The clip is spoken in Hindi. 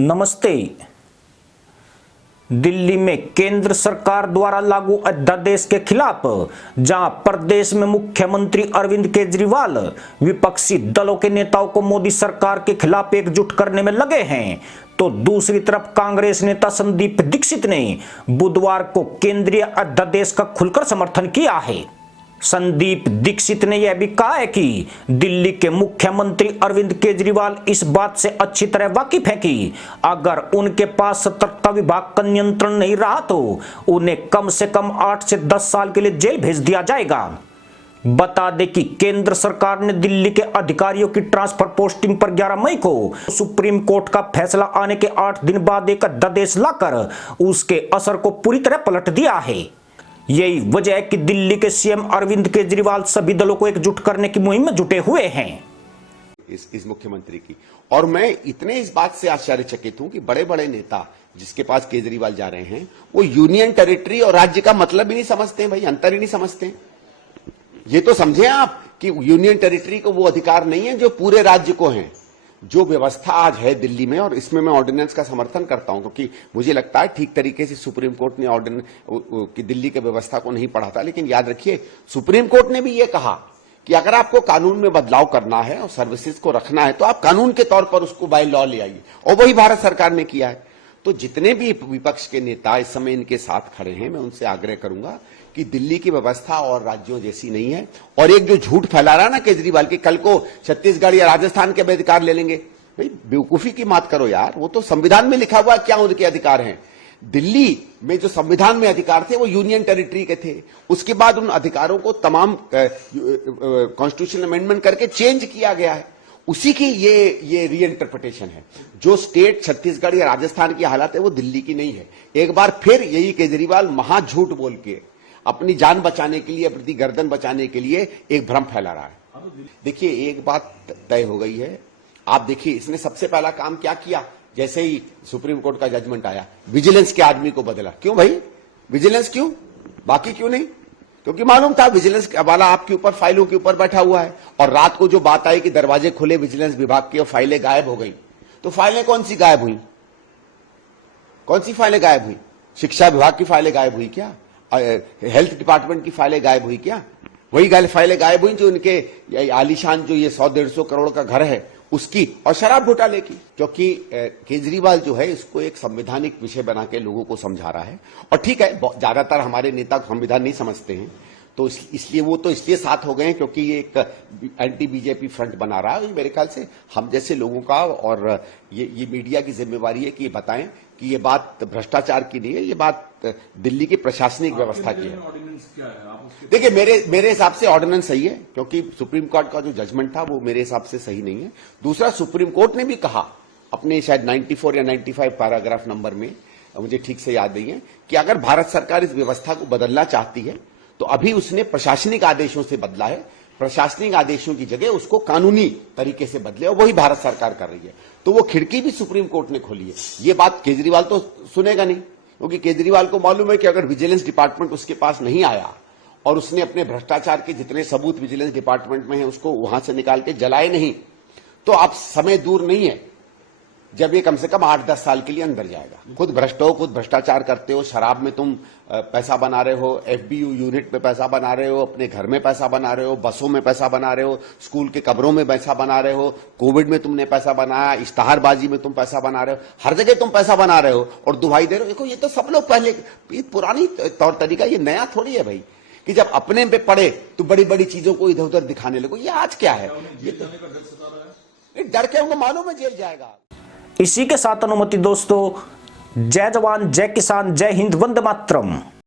नमस्ते। दिल्ली में केंद्र सरकार द्वारा लागू अध्यादेश के खिलाफ जहां प्रदेश में मुख्यमंत्री अरविंद केजरीवाल विपक्षी दलों के नेताओं को मोदी सरकार के खिलाफ एकजुट करने में लगे हैं, तो दूसरी तरफ कांग्रेस नेता संदीप दीक्षित ने बुधवार को केंद्रीय अध्यादेश का खुलकर समर्थन किया है। संदीप दीक्षित ने यह भी कहा है कि दिल्ली के मुख्यमंत्री अरविंद केजरीवाल इस बात से अच्छी तरह वाकिफ है कि अगर उनके पास सतर्कता विभाग का नियंत्रण नहीं रहा तो उन्हें कम से कम 8 से 10 साल के लिए जेल भेज दिया जाएगा। बता दें कि केंद्र सरकार ने दिल्ली के अधिकारियों की ट्रांसफर पोस्टिंग पर 11 मई को सुप्रीम कोर्ट का फैसला आने के 8 दिन बाद एक अध्यादेश लाकर उसके असर को पूरी तरह पलट दिया है। यही वजह है कि दिल्ली के सीएम अरविंद केजरीवाल सभी दलों को एकजुट करने की मुहिम में जुटे हुए हैं। इस मुख्यमंत्री की, और मैं इतने इस बात से आश्चर्यचकित हूं कि बड़े बड़े नेता जिसके पास केजरीवाल जा रहे हैं वो यूनियन टेरिटरी और राज्य का मतलब ही नहीं समझते हैं भाई, अंतर ही नहीं समझते हैं। ये तो समझे आप कि यूनियन टेरिटरी को वो अधिकार नहीं है जो पूरे राज्य को है। जो व्यवस्था आज है दिल्ली में, और इसमें मैं ऑर्डिनेंस का समर्थन करता हूं क्योंकि मुझे लगता है ठीक तरीके से सुप्रीम कोर्ट ने ऑर्डिनेंस की दिल्ली के व्यवस्था को नहीं पढ़ा था। लेकिन याद रखिए सुप्रीम कोर्ट ने भी यह कहा कि अगर आपको कानून में बदलाव करना है और सर्विसेज को रखना है तो आप कानून के तौर पर उसको बाय लॉ ले आइए, और वही भारत सरकार ने किया है। तो जितने भी विपक्ष के नेता इस समय इनके साथ खड़े हैं, मैं उनसे आग्रह करूंगा कि दिल्ली की व्यवस्था और राज्यों जैसी नहीं है। और एक जो झूठ फैला रहा है ना केजरीवाल की, कल को छत्तीसगढ़ या राजस्थान के भी अधिकार ले लेंगे, भाई बेवकूफी की बात करो यार। वो तो संविधान में लिखा हुआ है क्या उनके अधिकार हैं। दिल्ली में जो संविधान में अधिकार थे वो यूनियन टेरिटरी के थे। उसके बाद उन अधिकारों को तमाम कॉन्स्टिट्यूशनल अमेंडमेंट करके चेंज किया गया है। उसी की ये रीइंटरप्रिटेशन है। जो स्टेट छत्तीसगढ़ या राजस्थान की हालत है वो दिल्ली की नहीं है। एक बार फिर यही केजरीवाल महाझूठ बोल के अपनी जान बचाने के लिए, अपनी गर्दन बचाने के लिए एक भ्रम फैला रहा है। देखिए एक बात तय हो गई है। आप देखिए इसने सबसे पहला काम क्या किया, जैसे ही सुप्रीम कोर्ट का जजमेंट आया विजिलेंस के आदमी को बदला। क्यों भाई, विजिलेंस क्यों, बाकी क्यों नहीं? क्योंकि मालूम था विजिलेंस वाला आपके ऊपर फाइलों के ऊपर बैठा हुआ है। और रात को जो बात आई कि दरवाजे खुले विजिलेंस विभाग के और फाइलें गायब हो गई, तो फाइलें कौन सी गायब हुई? कौन सी फाइलें गायब हुई? शिक्षा विभाग की फाइलें गायब हुई क्या? हेल्थ डिपार्टमेंट की फाइलें गायब हुई क्या? वही फाइलें गायब हुई जो उनके आलीशान जो ये 100-150 करोड़ का घर है उसकी, और शराब घोटाले की। क्योंकि केजरीवाल जो है इसको एक संवैधानिक विषय बना के लोगों को समझा रहा है। और ठीक है, ज्यादातर हमारे नेता संविधान नहीं समझते हैं, तो इसलिए वो तो इसलिए साथ हो गए हैं क्योंकि ये एक एंटी बीजेपी फ्रंट बना रहा है। मेरे ख्याल से हम जैसे लोगों का और ये मीडिया की जिम्मेवारी है कि ये बताएं कि ये बात भ्रष्टाचार की नहीं है, ये बात दिल्ली की प्रशासनिक व्यवस्था की है। देखिए मेरे हिसाब से ऑर्डिनेंस सही है क्योंकि सुप्रीम कोर्ट का जो जजमेंट था वो मेरे हिसाब से सही नहीं है। दूसरा, सुप्रीम कोर्ट ने भी कहा अपने शायद 94 या 95 पैराग्राफ नंबर में, मुझे ठीक से याद नहीं है, कि अगर भारत सरकार इस व्यवस्था को बदलना चाहती है तो अभी उसने प्रशासनिक आदेशों से बदला है, प्रशासनिक आदेशों की जगह उसको कानूनी तरीके से बदले, और वही भारत सरकार कर रही है। तो वो खिड़की भी सुप्रीम कोर्ट ने खोली है। ये बात केजरीवाल तो सुनेगा नहीं, क्योंकि केजरीवाल को मालूम है कि अगर विजिलेंस डिपार्टमेंट उसके पास नहीं आया और उसने अपने भ्रष्टाचार के जितने सबूत विजिलेंस डिपार्टमेंट में है उसको वहां से निकाल के जलाए नहीं, तो अब समय दूर नहीं है जब ये कम से कम 8-10 साल के लिए अंदर जाएगा। खुद भ्रष्ट हो, खुद भ्रष्टाचार करते हो, शराब में तुम पैसा बना रहे हो, एफबीयू यूनिट में पैसा बना रहे हो, अपने घर में पैसा बना रहे हो, बसों में पैसा बना रहे हो, स्कूल के कब्रों में पैसा बना रहे हो, कोविड में तुमने पैसा बनाया, इश्तहारबाजी में तुम पैसा बना रहे हो, हर जगह तुम पैसा बना रहे हो और दुहाई दे रहे हो। देखो ये तो सब लोग पहले, ये पुरानी तौर तरीका, ये नया थोड़ी है भाई कि जब अपने पे पड़े तो बड़ी बड़ी चीजों को इधर उधर दिखाने लगो। ये आज क्या है? ये तो डर के उनको मालूम है जेल जाएगा। इसी के साथ अनुमति दोस्तों, जय जवान जय किसान जय हिंद, वंदे मातरम।